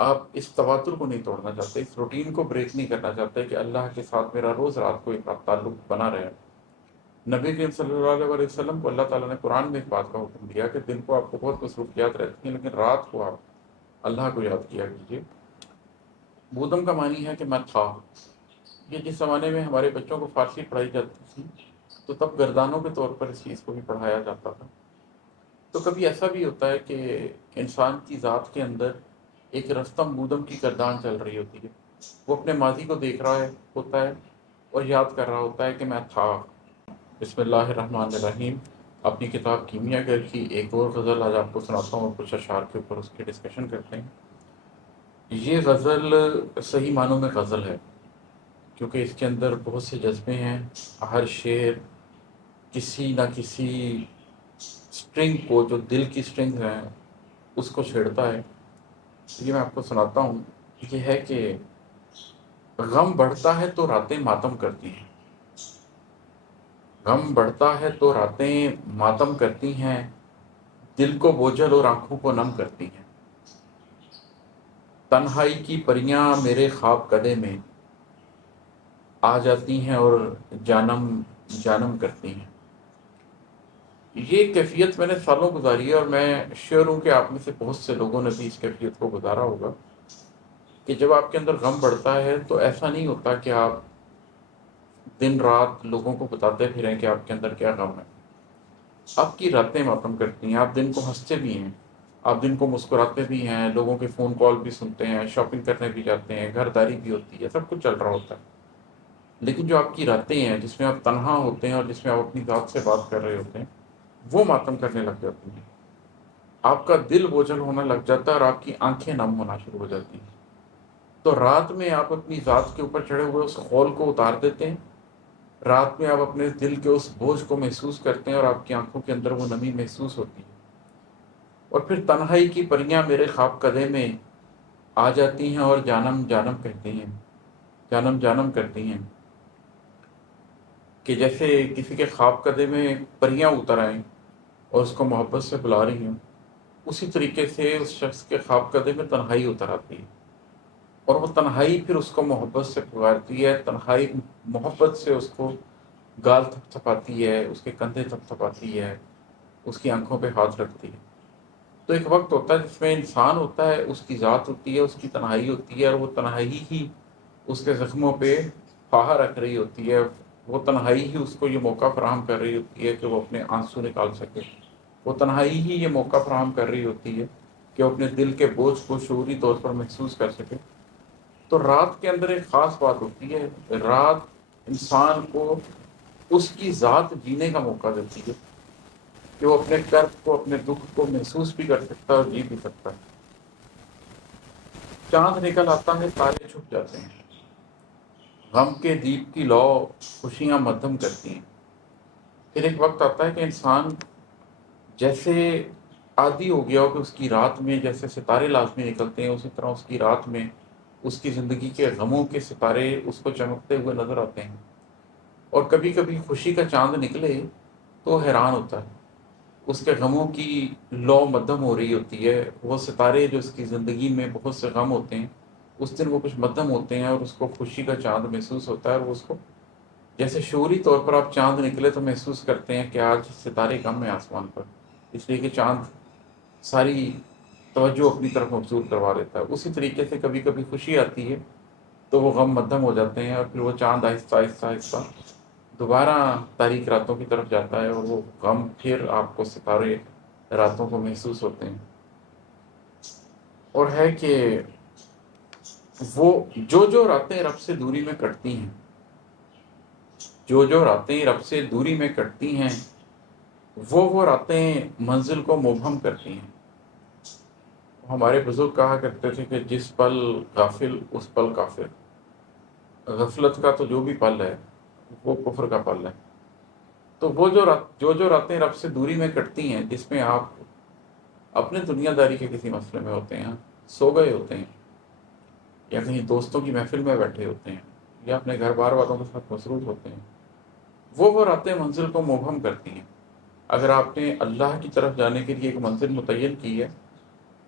آپ اس تواتر کو نہیں توڑنا چاہتے، اس روٹین کو بریک نہیں کرنا چاہتے کہ اللہ کے ساتھ میرا روز رات کو ایک تعلق بنا رہے۔ نبی کریم صلی اللہ علیہ وسلم کو اللہ تعالیٰ نے قرآن میں اس بات کا حکم دیا کہ دن کو آپ کو بہت مصروفیات رہتی ہیں، لیکن رات کو آپ اللہ کو یاد کیا کیجیے۔ بودم کا معنی ہے کہ میں تھا۔ یہ جس زمانے میں ہمارے بچوں کو فارسی پڑھائی جاتی تھی تو تب گردانوں کے طور پر اس چیز کو بھی پڑھایا جاتا تھا۔ تو کبھی ایسا بھی ہوتا ہے کہ انسان کی ذات کے اندر ایک رستم بودم کی گردان چل رہی ہوتی ہے، وہ اپنے ماضی کو دیکھ رہا ہوتا ہے اور یاد کر رہا ہوتا ہے کہ میں تھا۔ بسم اللہ الرحمن الرحیم۔ اپنی کتاب کیمیا گر کی ایک اور غزل آج آپ کو سناتا ہوں اور کچھ اشعار کے اوپر اس کی ڈسکشن کرتے ہیں۔ یہ غزل صحیح معنوں میں غزل ہے کیونکہ اس کے اندر بہت سے جذبے ہیں، ہر شعر کسی نہ کسی سٹرنگ کو، جو دل کی سٹرنگ ہیں، اس کو چھیڑتا ہے۔ یہ میں آپ کو سناتا ہوں۔ یہ ہے کہ غم بڑھتا ہے تو راتیں ماتم کرتی ہیں، غم بڑھتا ہے تو راتیں ماتم کرتی ہیں، دل کو بوجھل اور آنکھوں کو نم کرتی ہیں، تنہائی کی پریاں میرے خواب کدے میں آ جاتی ہیں اور جانم جانم کرتی ہیں۔ یہ کیفیت میں نے سالوں گزاری ہے اور میں شیئر ہوں کہ آپ میں سے بہت سے لوگوں نے بھی اس کیفیت کو گزارا ہوگا کہ جب آپ کے اندر غم بڑھتا ہے تو ایسا نہیں ہوتا کہ آپ دن رات لوگوں کو بتاتے پھریں کہ آپ کے اندر کیا غم ہے۔ آپ کی راتیں ماتم کرتی ہیں، آپ دن کو ہنستے بھی ہیں، آپ دن کو مسکراتے بھی ہیں، لوگوں کے فون کال بھی سنتے ہیں، شاپنگ کرنے بھی جاتے ہیں، گھر داری بھی ہوتی ہے، سب کچھ چل رہا ہوتا ہے، لیکن جو آپ کی راتیں ہیں جس میں آپ تنہا ہوتے ہیں اور جس میں آپ اپنی ذات سے بات کر رہے ہوتے ہیں، وہ ماتم کرنے لگ جاتی ہیں۔ آپ کا دل بوجھل ہونا لگ جاتا ہے اور آپ کی آنکھیں نم ہونا شروع ہو جاتی ہیں۔ تو رات میں آپ اپنی ذات کے اوپر چڑھے ہوئے اس خول کو اتار دیتے ہیں، رات میں آپ اپنے دل کے اس بوجھ کو محسوس کرتے ہیں اور آپ کی آنکھوں کے اندر وہ نمی محسوس ہوتی ہے، اور پھر تنہائی کی پریاں میرے خواب کدے میں آ جاتی ہیں اور جانم جانم کہتی ہیں، جانم جانم کرتی ہیں، کہ جیسے کسی کے خواب کدے میں پریاں اتر آئیں اور اس کو محبت سے بلا رہی ہوں، اسی طریقے سے اس شخص کے خواب کدے میں تنہائی اتر آتی ہے اور وہ تنہائی پھر اس کو محبت سے پکارتی ہے، تنہائی محبت سے اس کو گال تھپ تھپاتی ہے، اس کے کندھے تھپ تھپاتی ہے، اس کی آنکھوں پہ ہاتھ رکھتی ہے۔ تو ایک وقت ہوتا ہے جس میں انسان ہوتا ہے، اس کی ذات ہوتی ہے، اس کی تنہائی ہوتی ہے، اور وہ تنہائی ہی اس کے زخموں پہ پھاہا رکھ رہی ہوتی ہے، وہ تنہائی ہی اس کو یہ موقع فراہم کر رہی ہوتی ہے کہ وہ اپنے آنسو نکال سکے، وہ تنہائی ہی یہ موقع فراہم کر رہی ہوتی ہے کہ وہ اپنے دل کے بوجھ کو شعوری طور پر محسوس کر سکے۔ تو رات کے اندر ایک خاص بات ہوتی ہے، رات انسان کو اس کی ذات جینے کا موقع دیتی ہے کہ وہ اپنے کرب کو، اپنے دکھ کو محسوس بھی کر سکتا ہے اور جی بھی سکتا ہے۔ چاند نکل آتا ہے، تارے چھپ جاتے ہیں، غم کے دیپ کی لو خوشیاں مدھم کرتی ہیں۔ پھر ایک وقت آتا ہے کہ انسان جیسے عادی ہو گیا ہو کہ اس کی رات میں جیسے ستارے لازمی نکلتے ہیں، اسی طرح اس کی رات میں اس کی زندگی کے غموں کے ستارے اس کو چمکتے ہوئے نظر آتے ہیں، اور کبھی کبھی خوشی کا چاند نکلے تو حیران ہوتا ہے، اس کے غموں کی لو مدھم ہو رہی ہوتی ہے، وہ ستارے جو اس کی زندگی میں بہت سے غم ہوتے ہیں اس دن وہ کچھ مدھم ہوتے ہیں اور اس کو خوشی کا چاند محسوس ہوتا ہے، اور وہ اس کو جیسے شعوری طور پر آپ چاند نکلے تو محسوس کرتے ہیں کہ آج ستارے کم ہیں آسمان پر، اس لیے کہ چاند ساری توجہ اپنی طرف مبذول کروا لیتا ہے۔ اسی طریقے سے کبھی کبھی خوشی آتی ہے تو وہ غم مدھم ہو جاتے ہیں اور پھر وہ چاند آہستہ آہستہ آہستہ دوبارہ تاریک راتوں کی طرف جاتا ہے اور وہ غم پھر آپ کو ستارے راتوں کو محسوس ہوتے ہیں۔ اور ہے کہ وہ جو راتیں رب سے دوری میں کٹتی ہیں، جو راتیں رب سے دوری میں کٹتی ہیں، وہ راتیں منزل کو مبہم کرتی ہیں۔ ہمارے بزرگ کہا کرتے تھے کہ جس پل غافل اس پل کافر، غفلت کا تو جو بھی پل ہے وہ کفر کا پل ہے۔ تو وہ جو راتیں رب سے دوری میں کٹتی ہیں، جس میں آپ اپنے دنیا داری کے کسی مسئلے میں ہوتے ہیں، سو گئے ہوتے ہیں، یا کہیں دوستوں کی محفل میں بیٹھے ہوتے ہیں، یا اپنے گھر بار والوں کے ساتھ مصروف ہوتے ہیں، وہ راتیں منزل کو مبہم کرتی ہیں۔ اگر آپ نے اللہ کی طرف جانے کے لیے ایک منزل متعین کی ہے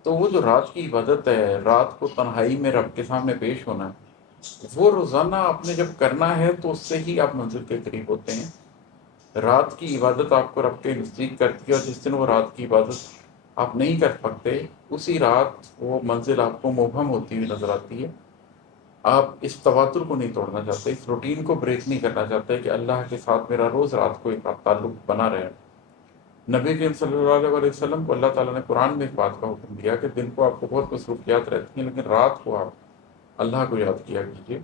تو وہ جو رات کی عبادت ہے، رات کو تنہائی میں رب کے سامنے پیش ہونا ہے، وہ روزانہ آپ نے جب کرنا ہے تو اس سے ہی آپ منزل کے قریب ہوتے ہیں۔ رات کی عبادت آپ کو رب کے نزدیک کرتی ہے، اور جس دن وہ رات کی عبادت آپ نہیں کر سکتے، اسی رات وہ منزل آپ کو مبہم ہوتی ہوئی نظر آتی ہے۔ آپ اس تواتر کو نہیں توڑنا چاہتے، اس روٹین کو بریک نہیں کرنا چاہتے کہ اللہ کے ساتھ میرا روز رات کو ایک تعلق بنا رہے۔ نبی کریم صلی اللہ علیہ وسلم کو اللہ تعالیٰ نے قرآن میں اس بات کا حکم دیا کہ دن کو آپ کو بہت مصروفیات رہتی ہیں، لیکن رات کو آپ اللہ کو یاد کیا کیجیے۔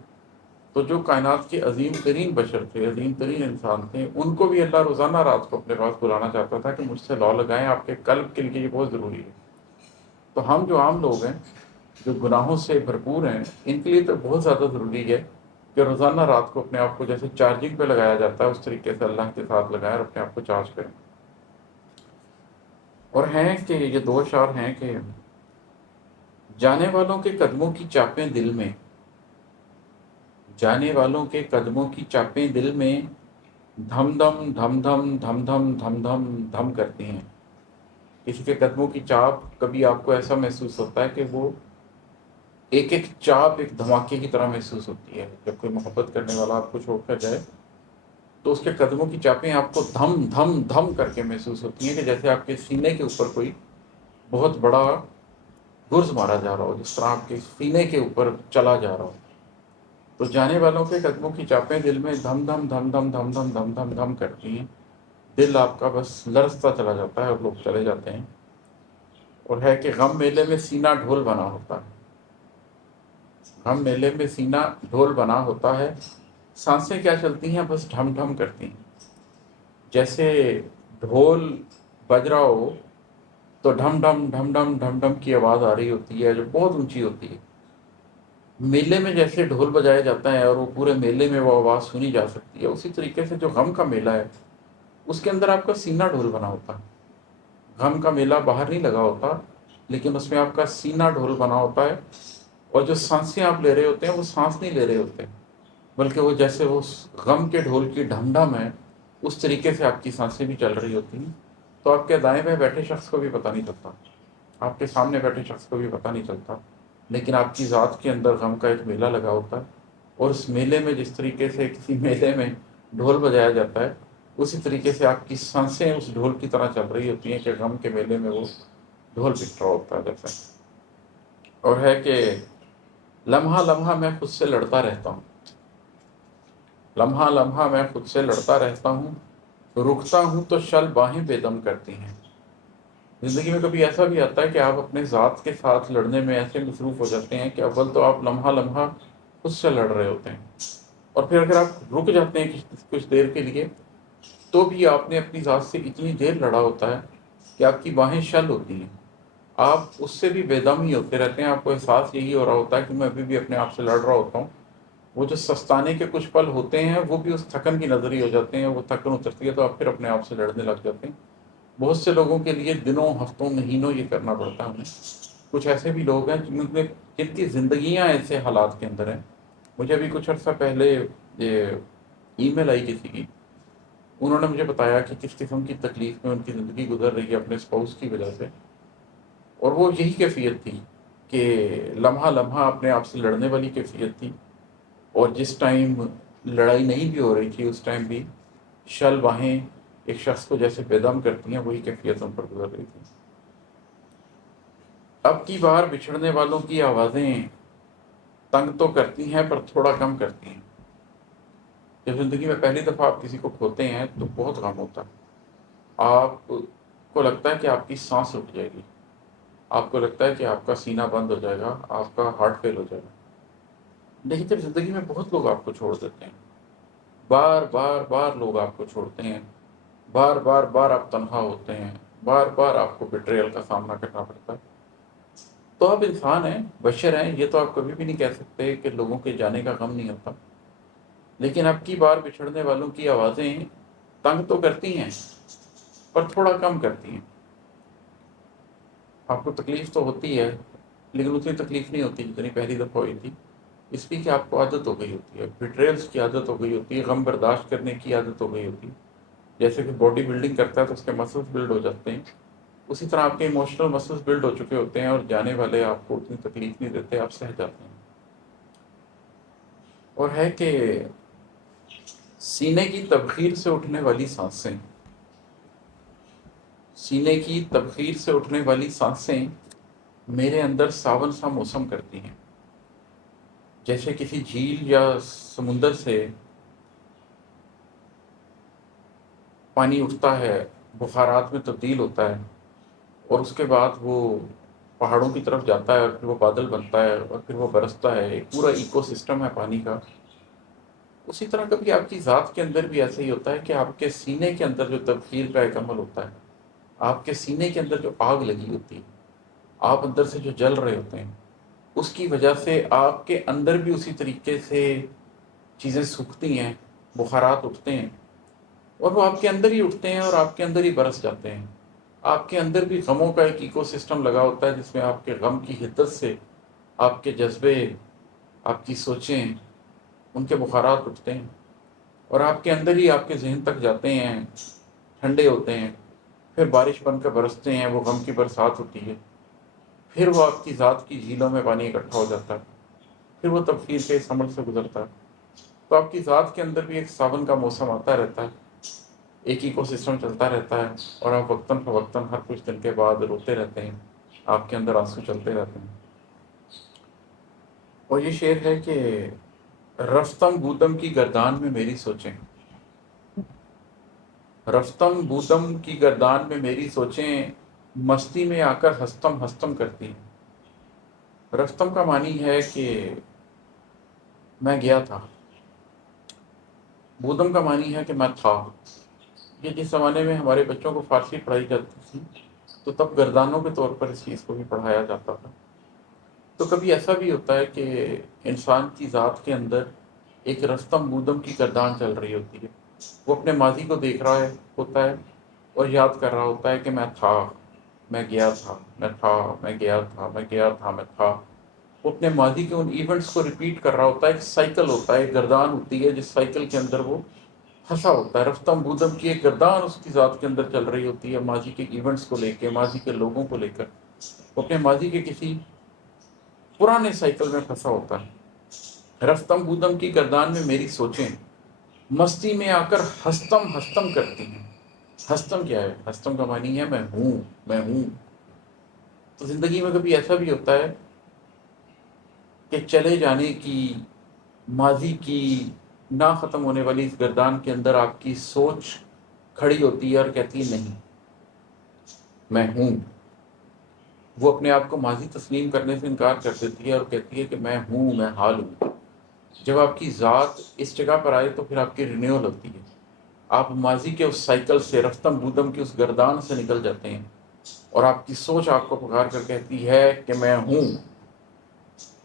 تو جو کائنات کے عظیم ترین بشر تھے، عظیم ترین انسان تھے، ان کو بھی اللہ روزانہ رات کو اپنے پاس بلانا چاہتا تھا کہ مجھ سے لو لگائیں، آپ کے قلب کے لیے یہ بہت ضروری ہے۔ تو ہم جو عام لوگ ہیں، جو گناہوں سے بھرپور ہیں، ان کے لیے تو بہت زیادہ ضروری ہے کہ روزانہ رات کو اپنے آپ کو جیسے چارجنگ پہ لگایا جاتا ہے، اس طریقے سے اللہ کے ساتھ لگائیں اور اپنے آپ کو چارج کریں۔ اور ہیں کہ یہ دو اشعار ہیں کہ جانے والوں کے قدموں کی چاپیں دل میں، جانے والوں کے قدموں کی چاپیں دل میں، دھم دھم دھم دھم دھم دھم دھم دھم دھم کرتی ہیں۔ کسی کے قدموں کی چاپ کبھی آپ کو ایسا محسوس ہوتا ہے کہ وہ ایک ایک چاپ ایک دھماکے کی طرح محسوس ہوتی ہے۔ جب کوئی محبت کرنے والا آپ کو چھوڑ کر جائے تو اس کے قدموں کی چاپیں آپ کو دھم دھم دھم کر کے محسوس ہوتی ہیں، کہ جیسے آپ کے سینے کے اوپر کوئی بہت بڑا گرز مارا جا رہا ہو، جس طرح آپ کے سینے کے اوپر چلا جا رہا ہو۔ تو جانے والوں کے قدموں کی چاپیں دل میں دھم دھم دھم دھم دھم دھم دھم دھم دھم کرتی ہیں۔ دل آپ کا بس لرزتا چلا جاتا ہے اور لوگ چلے جاتے ہیں۔ اور ہے کہ غم میلے میں سینہ ڈھول بنا ہوتا ہے، غم میلے میں سینہ ڈھول بنا ہوتا ہے، سانسیں کیا چلتی ہیں، بس ڈھم ڈھم کرتی ہیں۔ جیسے ڈھول بج رہا ہو تو ڈھم ڈھم ڈھم ڈھم ڈھم ڈھم کی آواز آ رہی ہوتی ہے، جو بہت اونچی ہوتی ہے۔ میلے میں جیسے ڈھول بجایا جاتا ہے اور وہ پورے میلے میں وہ آواز سنی جا سکتی ہے، اسی طریقے سے جو غم کا میلہ ہے اس کے اندر آپ کا سینہ ڈھول بنا ہوتا ہے۔ غم کا میلہ باہر نہیں لگا ہوتا، لیکن اس میں آپ کا سینہ ڈھول بنا ہوتا ہے، اور جو سانسیں آپ لے رہے ہوتے ہیں وہ سانس نہیں لے رہے ہوتے، بلکہ وہ جیسے وہ غم کے ڈھول کی ڈھم ڈھم ہے، اس طریقے سے آپ کی سانسیں بھی چل رہی ہوتی ہیں۔ تو آپ کے دائیں بائیں بیٹھے شخص کو بھی پتہ نہیں چلتا، آپ کے سامنے بیٹھے شخص کو بھی پتہ نہیں چلتا، لیکن آپ کی ذات کے اندر غم کا ایک میلہ لگا ہوتا ہے۔ اور اس میلے میں جس طریقے سے کسی میلے میں ڈھول بجایا جاتا ہے، اسی طریقے سے آپ کی سانسیں اس ڈھول کی طرح چل رہی ہوتی ہیں کہ غم کے میلے میں وہ ڈھول پٹ رہا ہوتا ہے جیسے۔ اور ہے کہ لمحہ لمحہ میں خود سے لڑتا رہتا ہوں، لمحہ لمحہ میں خود سے لڑتا رہتا ہوں، رکتا ہوں تو شل باہیں بے دم کرتی ہیں۔ زندگی میں کبھی ایسا بھی آتا ہے کہ آپ اپنے ذات کے ساتھ لڑنے میں ایسے مصروف ہو جاتے ہیں کہ اول تو آپ لمحہ لمحہ خود سے لڑ رہے ہوتے ہیں، اور پھر اگر آپ رک جاتے ہیں کچھ دیر کے لیے، تو بھی آپ نے اپنی ذات سے اتنی دیر لڑا ہوتا ہے کہ آپ کی باہیں شل ہوتی ہیں، آپ اس سے بھی بے دم ہی ہوتے رہتے ہیں۔ آپ کو احساس یہی ہو رہا ہوتا ہے کہ میں ابھی بھی اپنے آپ سے لڑ رہا ہوتا ہوں۔ وہ جو سستانے کے کچھ پل ہوتے ہیں وہ بھی اس تھکن کی نظری ہو جاتے ہیں، وہ تھکن اترتی ہے تو آپ پھر اپنے آپ سے لڑنے لگ جاتے ہیں۔ بہت سے لوگوں کے لیے دنوں ہفتوں مہینوں یہ کرنا پڑتا ہے ہمیں۔ کچھ ایسے بھی لوگ ہیں جن کی زندگیاں ایسے حالات کے اندر ہیں۔ مجھے ابھی کچھ عرصہ پہلے یہ ای میل آئی کسی کی، انہوں نے مجھے بتایا کہ کس قسم کی تکلیف میں ان کی زندگی گزر رہی ہے اپنے اسپاؤس کی وجہ سے، اور وہ یہی کیفیت تھی کہ لمحہ لمحہ اپنے آپ سے لڑنے والی کیفیت تھی، اور جس ٹائم لڑائی نہیں بھی ہو رہی تھی اس ٹائم بھی شل باہیں ایک شخص کو جیسے بے دم کرتی ہیں، وہی کیفیت ان پر گزر رہی تھی۔ اب کی بار بچھڑنے والوں کی آوازیں تنگ تو کرتی ہیں پر تھوڑا کم کرتی ہیں۔ جب زندگی میں پہلی دفعہ آپ کسی کو کھوتے ہیں تو بہت غم ہوتا ہے، آپ کو لگتا ہے کہ آپ کی سانس رک جائے گی، آپ کو لگتا ہے کہ آپ کا سینہ بند ہو جائے گا، آپ کا ہارٹ فیل ہو جائے گا۔ لیکن جب زندگی میں بہت لوگ آپ کو چھوڑ دیتے ہیں، بار بار بار لوگ آپ کو چھوڑتے ہیں، بار بار بار آپ تنہا ہوتے ہیں، بار بار آپ کو بیٹریل کا سامنا کرنا پڑتا ہے، تو آپ انسان ہیں، بشر ہیں، یہ تو آپ کبھی بھی نہیں کہہ سکتے کہ لوگوں کے جانے کا غم نہیں ہوتا۔ لیکن اب کی بار بچھڑنے والوں کی آوازیں تنگ تو کرتی ہیں پر تھوڑا کم کرتی ہیں۔ آپ کو تکلیف تو ہوتی ہے، لیکن اتنی تکلیف نہیں ہوتی جتنی پہلی دفعہ ہوئی تھی، اس لیے کہ آپ کو عادت ہو گئی ہوتی ہے، بیٹریلز کی عادت ہو گئی ہوتی ہے، غم برداشت کرنے کی عادت ہو گئی ہوتی ہے۔ جیسے کہ باڈی بلڈنگ کرتا ہے تو اس کے مسلز بلڈ ہو جاتے ہیں، اسی طرح آپ کے ایموشنل مسلز بلڈ ہو چکے ہوتے ہیں اور جانے والے آپ کو اتنی تکلیف نہیں دیتے، آپ سہ جاتے ہیں۔ اور ہے کہ سینے کی تبخیر سے اٹھنے والی سانسیں، سینے کی تبخیر سے اٹھنے والی سانسیں میرے اندر ساون سا موسم کرتی ہیں، جیسے کسی جھیل یا سمندر سے پانی اٹھتا ہے، بخارات میں تبدیل ہوتا ہے، اور اس کے بعد وہ پہاڑوں کی طرف جاتا ہے، اور پھر وہ بادل بنتا ہے، اور پھر وہ برستا ہے، ایک پورا ایکو سسٹم ہے پانی کا۔ اسی طرح کبھی آپ کی ذات کے اندر بھی ایسا ہی ہوتا ہے کہ آپ کے سینے کے اندر جو تبخیر کا ایک عمل ہوتا ہے، آپ کے سینے کے اندر جو آگ لگی ہوتی ہے، آپ اندر سے جو جل رہے ہوتے ہیں، اس کی وجہ سے آپ کے اندر بھی اسی طریقے سے چیزیں سوکھتی ہیں، بخارات اٹھتے ہیں، اور وہ آپ کے اندر ہی اٹھتے ہیں اور آپ کے اندر ہی برس جاتے ہیں۔ آپ کے اندر بھی غموں کا ایک ایکو سسٹم لگا ہوتا ہے، جس میں آپ کے غم کی حدت سے آپ کے جذبے، آپ کی سوچیں، ان کے بخارات اٹھتے ہیں، اور آپ کے اندر ہی آپ کے ذہن تک جاتے ہیں، ٹھنڈے ہوتے ہیں، پھر بارش بن کر برستے ہیں، وہ غم کی برسات ہوتی ہے، پھر وہ آپ کی ذات کی جھیلوں میں پانی اکٹھا ہو جاتا ہے، پھر وہ تبخیر کے اس عمل سے گزرتا ہے۔ تو آپ کی ذات کے اندر بھی ایک ساون کا موسم آتا رہتا ہے، ایک ایکو سسٹم چلتا رہتا ہے، اور آپ وقتاً فوقتاً ہر کچھ دن کے بعد روتے رہتے ہیں، آپ کے اندر آنسو چلتے رہتے ہیں۔ اور یہ شعر ہے کہ رفتم بودم کی گردان میں میری سوچیں، رفتم بودم کی گردان میں میری سوچیں، مستی میں آ کر ہستم ہستم کرتی ہیں۔ رفتم کا معنی ہے کہ میں گیا تھا، بودم کا معنی ہے کہ میں تھا۔ یہ جس زمانے میں ہمارے بچوں کو فارسی پڑھائی جاتی تھی، تو تب گردانوں کے طور پر اس چیز کو بھی پڑھایا جاتا تھا۔ تو کبھی ایسا بھی ہوتا ہے کہ انسان کی ذات کے اندر ایک رفتم بودم کی گردان چل رہی ہوتی ہے، وہ اپنے ماضی کو دیکھ رہا ہوتا ہے اور یاد کر رہا ہوتا ہے کہ میں تھا، میں گیا تھا، میں تھا، میں گیا تھا، میں گیا تھا، میں تھا۔ وہ اپنے ماضی کے ان ایونٹس کو ریپیٹ کر رہا ہوتا ہے، ایک سائیکل ہوتا ہے، ایک گردان ہوتی ہے، جس سائیکل کے اندر وہ پھنسا ہوتا ہے۔ رفتم بودم کی ایک گردان اس کی ذات کے اندر چل رہی ہوتی ہے، ماضی کے ایونٹس کو لے کے، ماضی کے لوگوں کو لے کر، وہ اپنے ماضی کے کسی پرانے سائیکل میں پھنسا ہوتا ہے۔ رفتم بودم کی گردان میں میری سوچیں، مستی میں آ کر ہستم ہستم کرتی ہیں۔ ہستم کیا ہے؟ ہستم کا معنی ہے میں ہوں، میں ہوں۔ تو زندگی میں کبھی ایسا بھی ہوتا ہے کہ چلے جانے کی، ماضی کی نہ ختم ہونے والی اس گردان کے اندر آپ کی سوچ کھڑی ہوتی ہے اور کہتی ہے نہیں، میں ہوں۔ وہ اپنے آپ کو ماضی تسلیم کرنے سے انکار کر دیتی ہے اور کہتی ہے کہ میں ہوں، میں حال ہوں۔ جب آپ کی ذات اس جگہ پر آئے تو پھر آپ کی رینیول ہوتی ہے، آپ ماضی کے اس سائیکل سے، رفتم بودم کی اس گردان سے نکل جاتے ہیں، اور آپ کی سوچ آپ کو پکار کر کہتی ہے کہ میں ہوں۔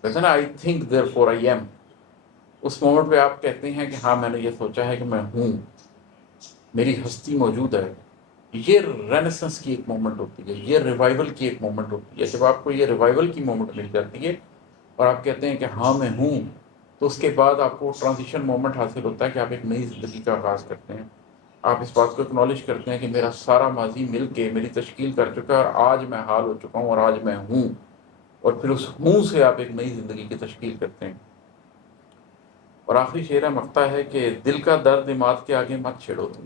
کہتے ہیں نا I think therefore I am. اس مومنٹ پہ آپ کہتے ہیں کہ ہاں میں نے یہ سوچا ہے کہ میں ہوں، میری ہستی موجود ہے۔ یہ رینیسنس کی ایک مومنٹ ہوتی ہے، یہ ریوائول کی ایک مومنٹ ہوتی ہے۔ جب آپ کو یہ ریوائول کی مومنٹ مل جاتی ہے اور آپ کہتے ہیں کہ ہاں میں ہوں، تو اس کے بعد آپ کو ٹرانزیشن مومنٹ حاصل ہوتا ہے کہ آپ ایک نئی زندگی کا آغاز کرتے ہیں۔ آپ اس بات کو اکنالج کرتے ہیں کہ میرا سارا ماضی مل کے میری تشکیل کر چکا ہے، اور آج میں حال ہو چکا ہوں، اور آج میں ہوں۔ اور پھر اس ہوں سے آپ ایک نئی زندگی کی تشکیل کرتے ہیں۔ اور آخری شعر مقطع ہے کہ دل کا درد مات کے آگے مت چھیڑو تم،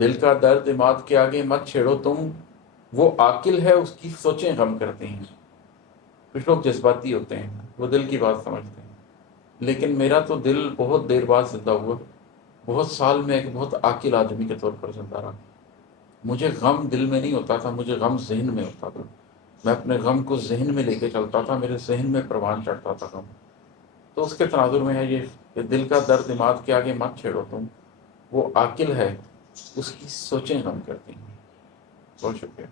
دل کا درد مات کے آگے مت چھیڑو تم، وہ عاقل ہے اس کی سوچیں غم کرتی ہیں۔ کچھ لوگ جذباتی ہوتے ہیں، وہ دل کی بات سمجھتے ہیں، لیکن میرا تو دل بہت دیر بعد زندہ ہوا، بہت سال میں ایک بہت عاقل آدمی کے طور پر زندہ رہا۔ مجھے غم دل میں نہیں ہوتا تھا، مجھے غم ذہن میں ہوتا تھا۔ میں اپنے غم کو ذہن میں لے کے چلتا تھا، میرے ذہن میں پروان چڑھتا تھا غم۔ تو اس کے تناظر میں ہے یہ کہ دل کا درد دماغ کے آگے مت چھیڑو تم، وہ عاقل ہے اس کی سوچیں غم کرتی ہیں۔ بہت شکریہ۔